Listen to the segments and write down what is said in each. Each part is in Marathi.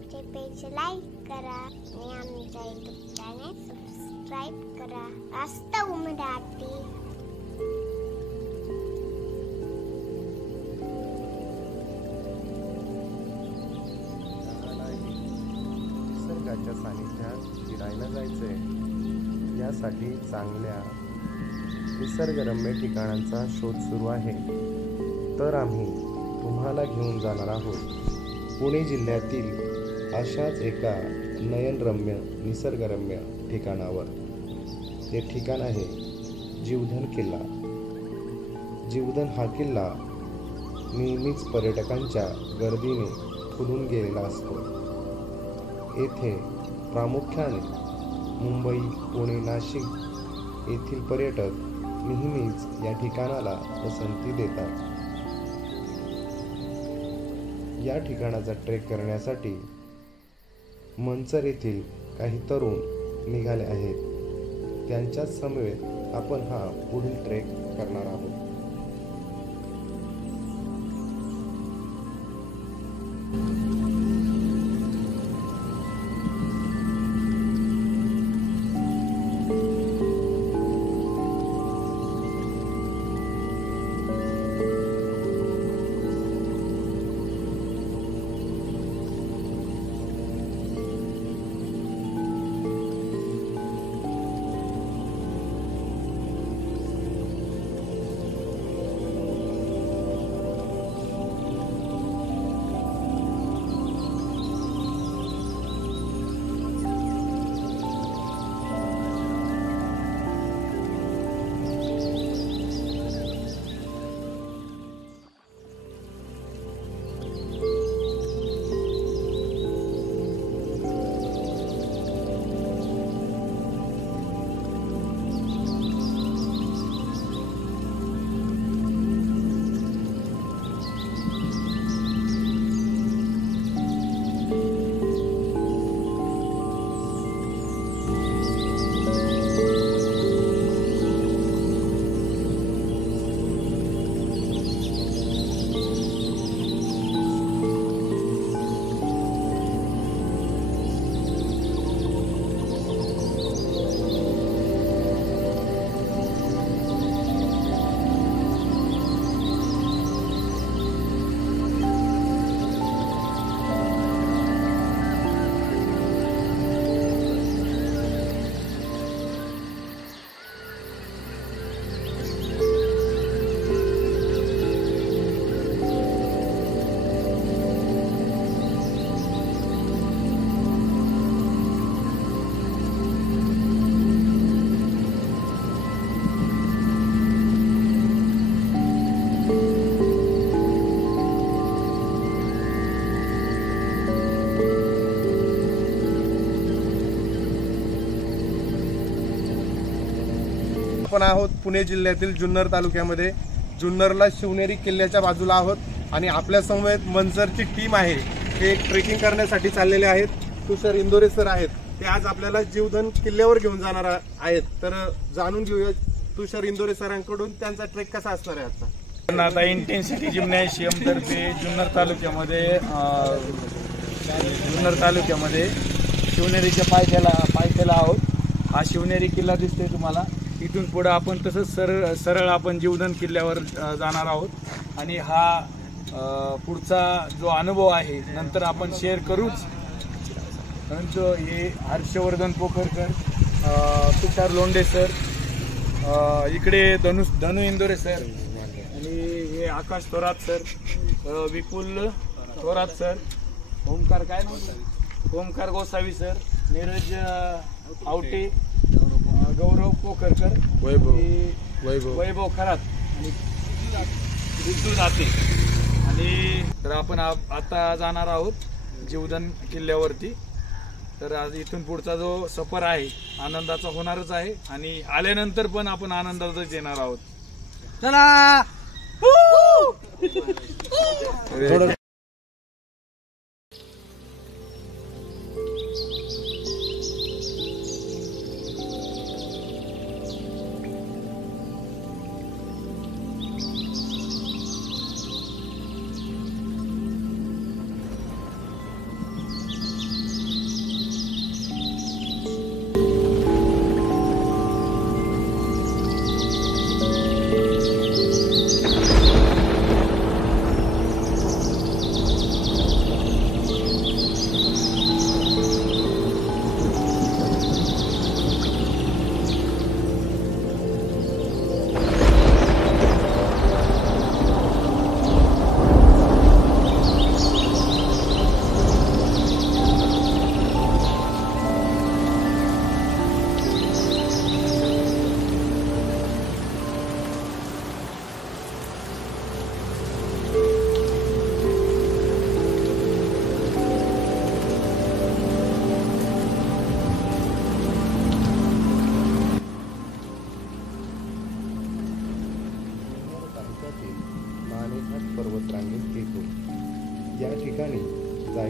आमचे पेज लाईक करा आणि आमच्या यूट्यूब चॅनल सबस्क्राईब करा. वास्तव मराठी. निसर्गाच्या सानिध्यात फिरायला जायचंय. यासाठी चांगल्या निसर्गरम्य ठिकाणांचा शोध सुरू आहे. तर आम्ही तुम्हाला घेऊन जाणार आहोत पुणे जिल्ह्यातील अशाच एका नयनरम्य निसर्गरम्य ठिकाणावर. ते ठिकाण आहे जीवधन किल्ला. जीवधन हा किल्ला नेहमीच पर्यटकांच्या गर्दीने फुलून गेलेला असतो. येथे प्रामुख्याने मुंबई, पुणे, नाशिक येथील पर्यटक नेहमीच या ठिकाणाला पसंती देतात. या ठिकाणाचा ट्रेक करण्यासाठी मंचर येथील काही तरुण निघाले आहेत. त्यांच्याच समवेत आपण हा पुढील ट्रेक करणार आहोत. आपण आहोत पुणे जिल्ह्यातील जुन्नर तालुक्यामध्ये. जुन्नरला शिवनेरी किल्ल्याच्या बाजूला आहोत आणि आपल्या समवेत मंचरची टीम आहे. ते ट्रेकिंग करण्यासाठी चाललेले आहेत. तुषार इंदोरे सर आहेत. ते आज आपल्याला जीवधन किल्ल्यावर घेऊन जाणार आहेत. तर जाणून घेऊया तुषार इंदोरे सरांकडून त्यांचा ट्रेक कसा असणार आहे आजचा. आता इंटेन्सिटी जिम्नॅशियम तर्फे जुन्नर तालुक्यामध्ये शिवनेरीच्या पायथ्याला आहोत. हा शिवनेरी किल्ला दिसतोय तुम्हाला. इथून पुढे आपण तसंच सरळ आपण जीवधन किल्ल्यावर जाणार आहोत. आणि हा पुढचा जो अनुभव आहे नंतर आपण शेअर करूच. परंतु हे हर्षवर्धन पोखरकर, तुषार लोंढे सर, इकडे धनु इंदोरे सर आणि हे आकाश थोरात सर, विपुल थोरात सर, ओमकार गोसावी सर, नीरज आवटे, गौरव पोखरकर, वैभव खरात आणि विद्युत जाते. आणि तर आपण आता जाणार आहोत जीवधन किल्ल्यावरती. तर आज इथून पुढचा जो सफर आहे आनंदाचा होणारच आहे आणि आल्यानंतर पण आपण आनंदातच येणार आहोत. चला.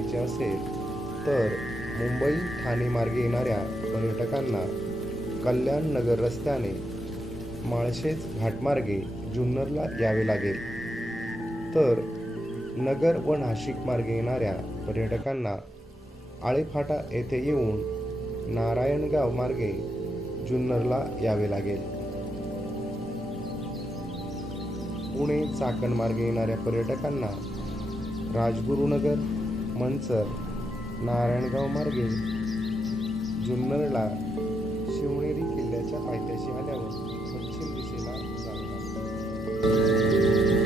आणायचे असेल तर मुंबई ठाणे मार्गे येणाऱ्या पर्यटकांना कल्याण नगर रस्त्याने माळशेज घाटमार्गे जुन्नरला यावे लागेल, तर नगर व नाशिक मार्गे येणाऱ्या पर्यटकांना आळेफाटा येथे येऊन नारायणगाव मार्गे जुन्नरला यावे लागेल. पुणे चाकण मार्गे येणाऱ्या पर्यटकांना राजगुरुनगर, मंचर, नारायणगाव मार्गे जुन्नरला शिवनेरी किल्ल्याच्या पायथ्याशी आल्यावर पश्चिम दिशेला जावे लागेल.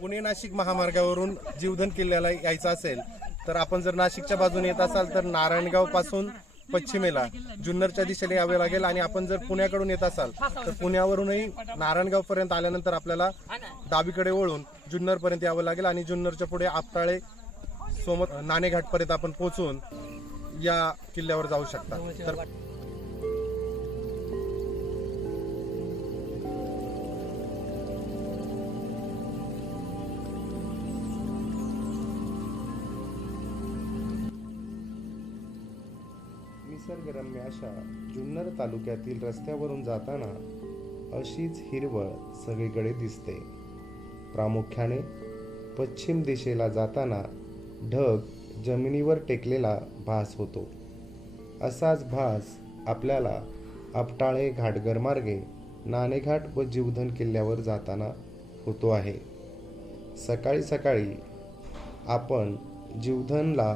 पुणे नाशिक महामार्गावरून जीवधन किल्ल्याला यायचं असेल तर आपण जर नाशिकच्या बाजूने येत असाल तर नारायणगाव पासून पश्चिमेला जुन्नरच्या दिशेने यावे लागेल, आणि आपण जर पुण्याकडून येत असाल तर पुण्यावरूनही नारायणगाव पर्यंत आल्यानंतर आपल्याला डावीकडे वळून जुन्नर पर्यंत यावं लागेल, आणि जुन्नरच्या पुढे आपटाळे सोमत नाणेघाट पर्यंत आपण पोहोचून या किल्ल्यावर जाऊ शकता. तर निसर्गरम्य अशा जुन्नर तालुक्यातील रस्त्यावरून जाताना अशीच हिरवळ सगळीकडे दिसते. प्रामुख्याने पश्चिम दिशेला जाताना ढग जमिनीवर टेकलेला भास होतो. असाच भास आपल्याला आपटाळे घाटघर मार्गे नाणेघाट व जीवधन किल्ल्यावर जाताना होतो आहे. सकाळी सकाळी आपण जीवधनला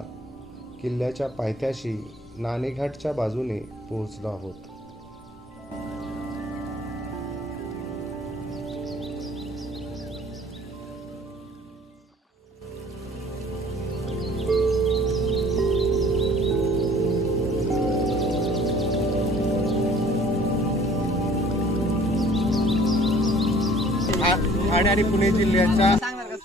किल्ल्याच्या पायथ्याशी नाणेघाटच्या बाजूने पोहोचलो आहोत. ठाणे आणि पुणे जिल्ह्याच्या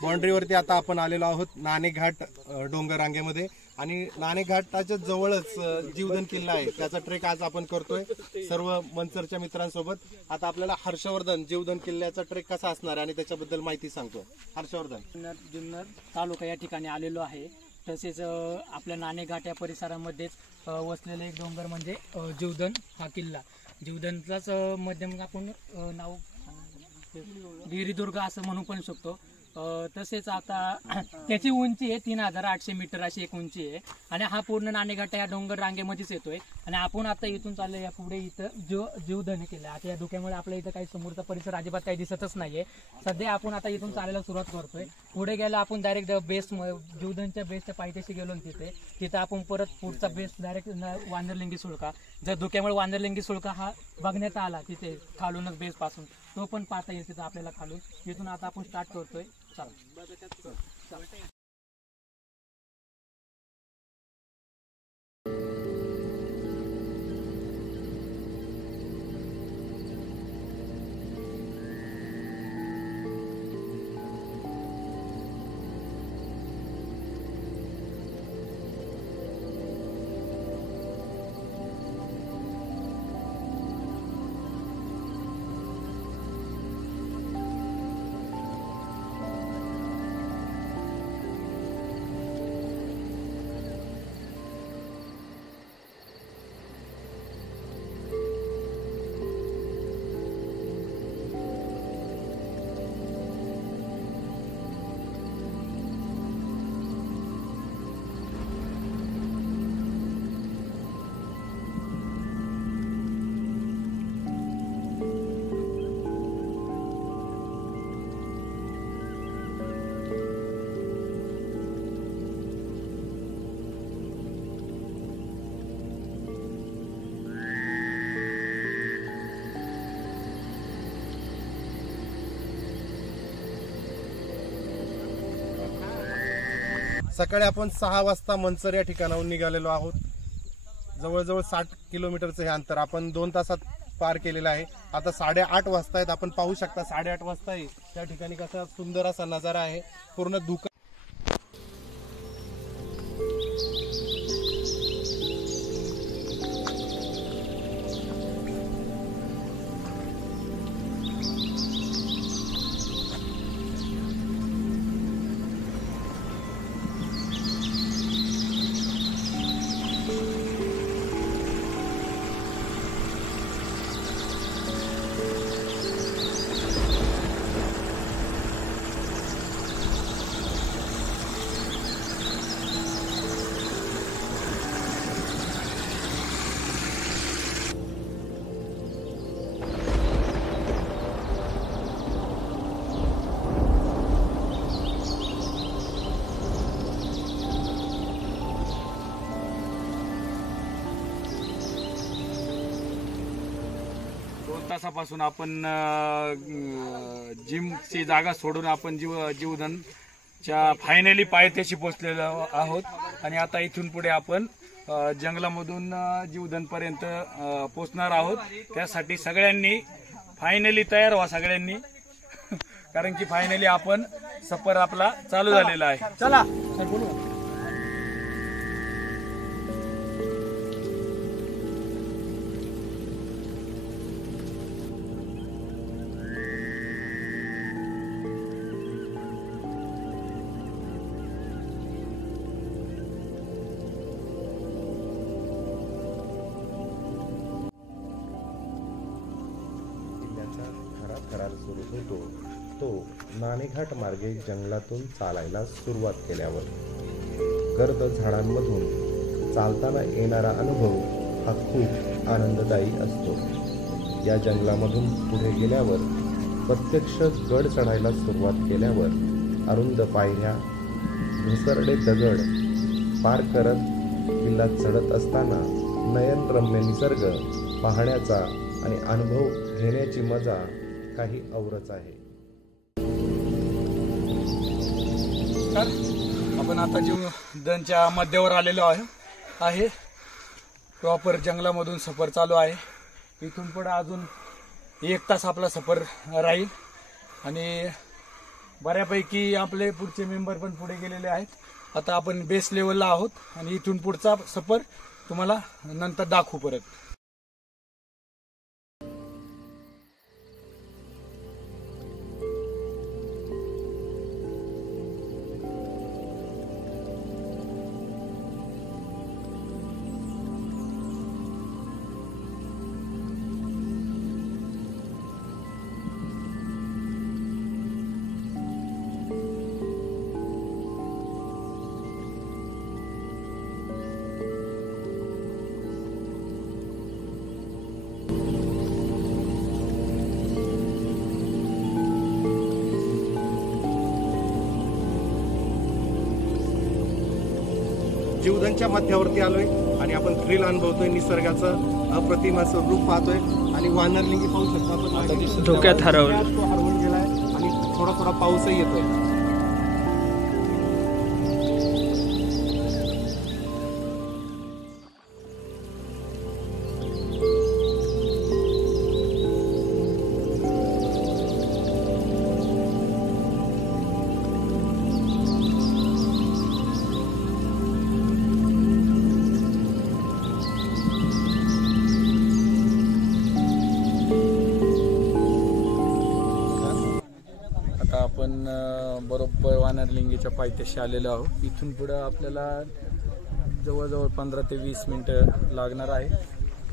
बाउंड्रीवरती आता आपण आलेलो आहोत नाणेघाट डोंगर रांगेमध्ये, आणि नाणेघाटाच्या जवळच जीवधन किल्ला आहे. त्याचा ट्रेक आज आपण करतोय सर्व मंचरच्या मित्रांसोबत. आता आपल्याला हर्षवर्धन जीवधन किल्ल्याचा ट्रेक कसा असणार आहे आणि त्याच्याबद्दल माहिती सांगतो. हर्षवर्धन. जुन्नर तालुका या ठिकाणी आलेलो आहे. तसेच आपल्या नाणेघाट या परिसरामध्येच वसलेले एक डोंगर म्हणजे जीवधन हा किल्ला. जीवधनचाच मध्यम आपण नाव गिरिदुर्ग असं म्हणू पण शकतो. तसेच आता त्याची उंची आहे 3800 मीटर अशी एक उंची आहे, आणि हा पूर्ण नाणेघाट या डोंगर रांगेमध्येच येतोय. आणि आपण आता इथून चाललो या पुढे इथं जीवधन केलं. आता या धुक्यामुळे आपल्या इथं काही समोरचा परिसर अजिबात काही दिसतच नाहीये. सध्या आपण आता इथून चालायला सुरुवात करतोय. पुढे गेला आपण डायरेक्ट बेस जीवधनच्या बेसच्या पायथ्याशी गेलो तिथे आपण परत पुढचा बेस डायरेक्ट वांदरलिंगी सुळका. जर धुक्यामुळे वांदरलिंगी सुळका हा बघण्यात आला तिथे खालूनच बेस पासून, तो पण पाहता येईल तिथं आपल्याला खालून. तिथून आता आपण स्टार्ट करतोय. चला. सकाळी आपण 6 वाजता मंचर या ठिकाणाहून निघालेलो आहोत. जवळजवळ 60 किलोमीटरचं हे अंतर आपण 2 तासात पार केलेलं आहे. आता 8:30 वाजता आहेत. आपण पाहू शकता 8:30 वाजता आहे त्या ठिकाणी कसा सुंदर असा नजारा आहे. पूर्ण धुकं तासापासून आपण जिमची जागा सोडून आपण जीवधनच्या फायनली पायथ्याशी पोहोचलेलो आहोत. आणि आता इथून पुढे आपण जंगलामधून जीवधनपर्यंत पोहोचणार आहोत. त्यासाठी सगळ्यांनी फायनली तयार व्हा सगळ्यांनी, कारण की फायनली आपण सफर आपला चालू झालेला आहे. चला. थरार सुरू होतो तो नाणेघाट मार्गे जंगलातून चालायला सुरुवात केल्यावर. गर्द झाडांमधून चालताना येणारा अनुभव हा खूप आनंददायी असतो. या जंगलामधून पुढे गेल्यावर प्रत्यक्ष गड चढायला सुरुवात केल्यावर अरुंद पायऱ्या, घसरडे दगड पार करत किल्ला चढत असताना नयनरम्य निसर्ग पाहण्याचा आणि अनुभव घेण्याची मजा काही औरच आहे. आपण आता जीवधनच्या मध्यावर आलेलो आहे. प्रॉपर जंगलामधून सफर चालू आहे. इथून पुढे अजून 1 तास आपला सफर राहील आणि बऱ्यापैकी आपले पुढचे मेंबर पण पुढे गेलेले आहेत. आता आपण बेस लेवलला आहोत आणि इथून पुढचा सफर तुम्हाला नंतर दाखवू परत. जीवधनच्या मध्यावरती आलोय आणि आपण थ्रिल अनुभवतोय. निसर्गाचं अप्रतिम असं रूप पाहतोय आणि वानरलिंगी पाहू शकतो आपण. धोक्यात हरवला. तो हरवून गेलाय आणि थोडा थोडा पाऊसही येतोय. आपण बरोबर वानरलिंगीच्या पायथ्याशी आलेलो आहोत. इथून पुढं आपल्याला जवळजवळ 15 ते 20 मिनटं लागणार आहे.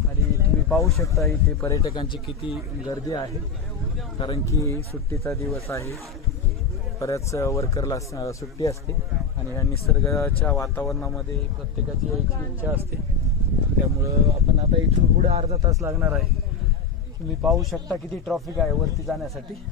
आणि तुम्ही पाहू शकता इथे पर्यटकांची किती गर्दी आहे, कारण की सुट्टीचा दिवस आहे. बऱ्याच वर्करला सुट्टी असते आणि या निसर्गाच्या वातावरणामध्ये प्रत्येकाची यायची इच्छा असते. त्यामुळं आपण आता इथून पुढे अर्धा तास लागणार आहे. तुम्ही पाहू शकता किती ट्रॅफिक आहे वरती जाण्यासाठी.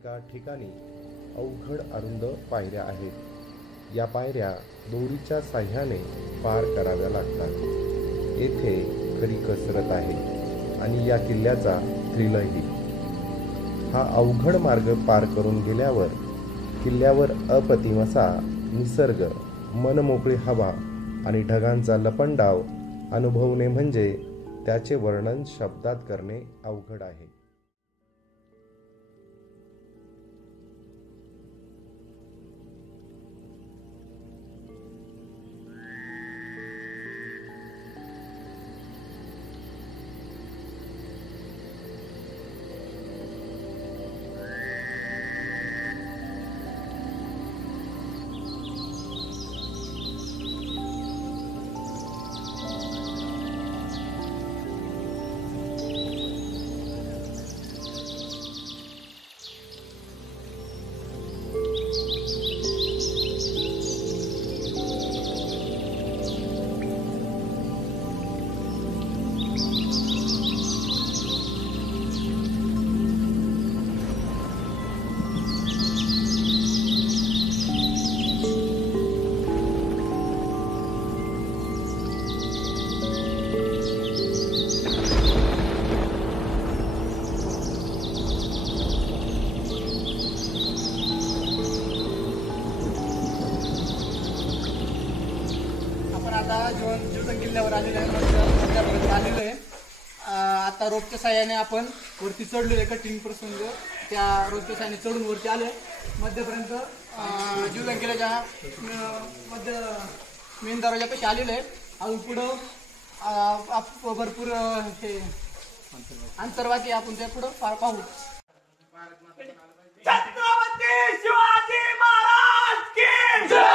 एका ठिकाणी अवघड अरुंद पायऱ्या आहेत. या पायऱ्या दोरीच्या साह्याने पार कराव्या लागतात. येथे खरी कसरत आहे आणि या किल्ल्याचा थ्रिलही. हा अवघड मार्ग पार करून गेल्यावर किल्ल्यावर अप्रतिम असा निसर्ग, मनमोकळी हवा आणि ढगांचा लपंडाव अनुभवणे म्हणजे त्याचे वर्णन शब्दात करणे अवघड आहे. जीवदन किल्ल्यावर आलेलो आहे. मध्यपर्यंत आलेलो आहे. आता रोपच्या साह्याने आपण वरती चढलो आहे. कठीण प्रसंग त्या रोपच्या साह्याने चढून वरती आलो आहे. मध्यपर्यंत जीवदन किल्ल्याच्या मध्य मेन दरवाजापाशी आलेलो आहे. अजून पुढं भरपूर हे अंतर्वादी आपण त्या पुढं पाहू. छत्रपती शिवाजी महाराज की जय.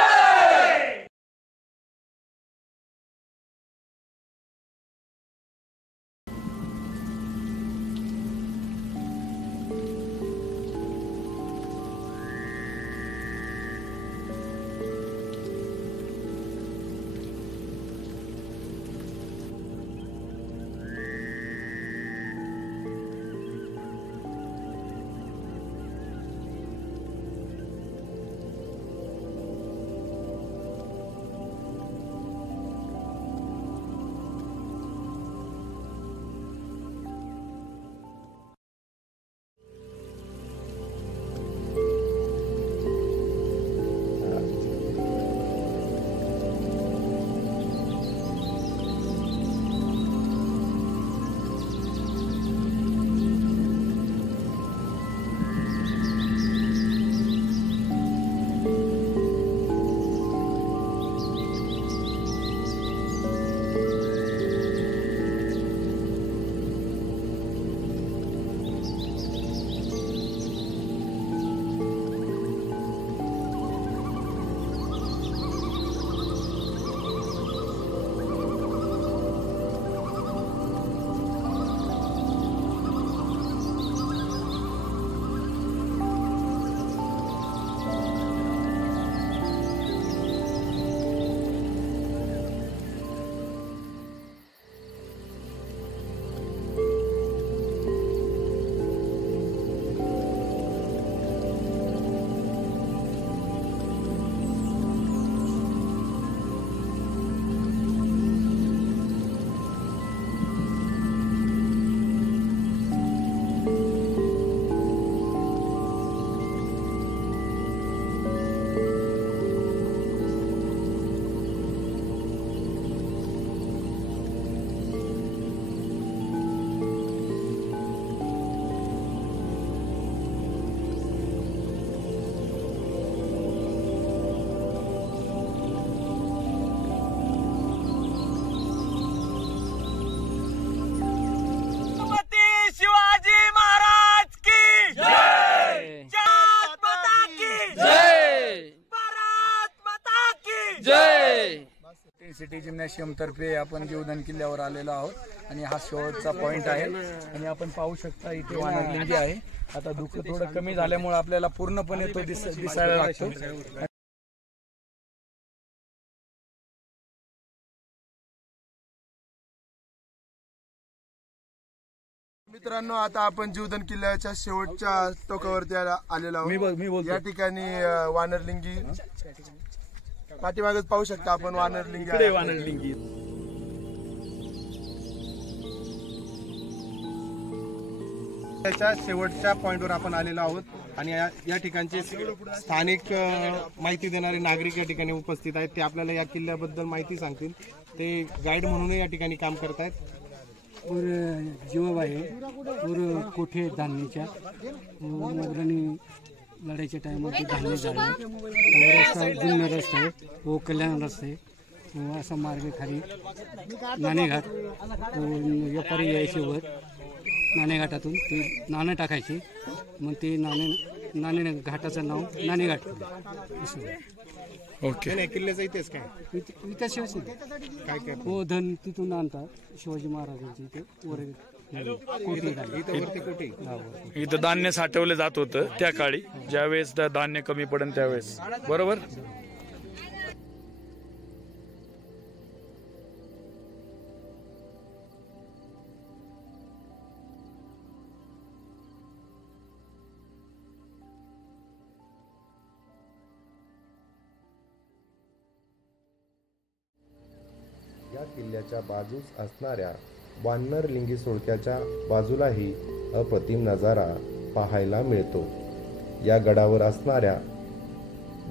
सिटी जिम्नॅशियम तर्फे आपण जीवदान किल्ल्यावर आलेलो आहोत आणि हा शेवटचा पॉइंट आहे आणि आपण पाहू शकता इथे वानरलिंगी आहे. आता धुकं थोडं कमी झाल्यामुळे आपल्याला पूर्णपणे तो दिसायला लागतो. मित्रांनो, आता आपण जीवधन किल्ल्याच्या शेवटच्या टोकावरती आलेलो आहोत. या ठिकाणी वानरलिंगी पाठीमागच पाहू शकता आपण. वानरलिंगी त्याच्या शेवटच्या पॉइंटवर आपण आलेलो आहोत आणि या ठिकाणचे स्थानिक माहिती देणारे नागरिक या ठिकाणी उपस्थित आहेत. ते आपल्याला या किल्ल्याबद्दल माहिती सांगतील. ते गाईड म्हणूनही या ठिकाणी काम करतायत. और जीव आहे और कोठे धान्याच्या वगैरे लढाईच्या टायमात धान्य झाले. रस्ता जुन्नर रस्ता आहे व कल्याण रस्ता आहे व असा मार्ग खाली नाणेघाट व्यापारी यायचे वर नाणेघाटातून ते नाणं टाकायचे. मग ते नाणे घाटाचं नाव नाणेघाट असं. ओके. किल्ल्याचा इतिहास काय? इतिहास काय काय हो धन तिथून आणतात शिवाजी महाराजांचे इथे वर कोठी कोटी इथं धान्य साठवलं जात होतं त्या काळी, ज्यावेळेस धान्य कमी पडेल त्यावेळेस. बरोबर. या किल्ल्याच्या बाजूस असणाऱ्या वानरलिंगी सुळक्याच्या बाजूलाही अप्रतिम नजारा पाहायला मिळतो. या गडावर असणाऱ्या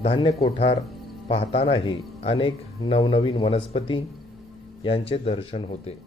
धान्य कोठार पाहतानाही अनेक नवनवीन वनस्पती यांचे दर्शन होते.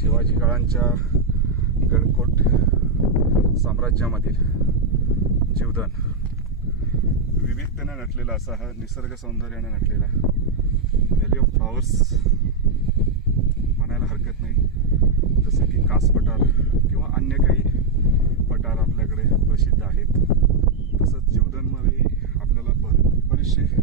शिवाजी काळांच्या गडकोट साम्राज्यामधील जीवधन विविधतेने नटलेला असा हा निसर्ग सौंदर्याने नटलेला व्हॅली ऑफ फ्लॉवर्स म्हणायला हरकत नाही. जसं की कास पठार किंवा अन्य काही पठार आपल्याकडे प्रसिद्ध आहेत, तसंच जीवधनमध्ये आपल्याला बरेचसे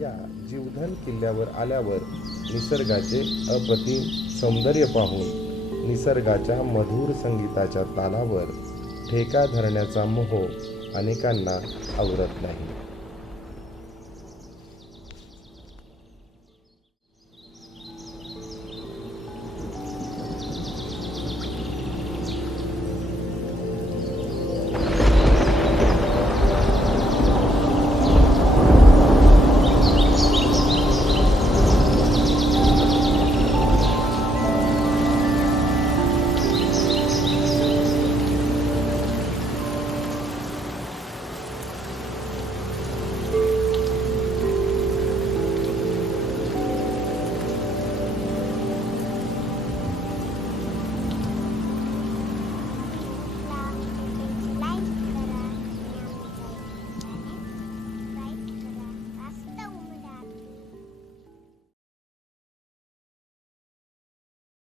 या जीवधन किल्ल्यावर आल्यावर निसर्गाचे अप्रतिम सौंदर्य पाहून निसर्गाच्या मधुर संगीताच्या तालावर ठेका धरण्याचा मोह अनेकांना आवरत नाही.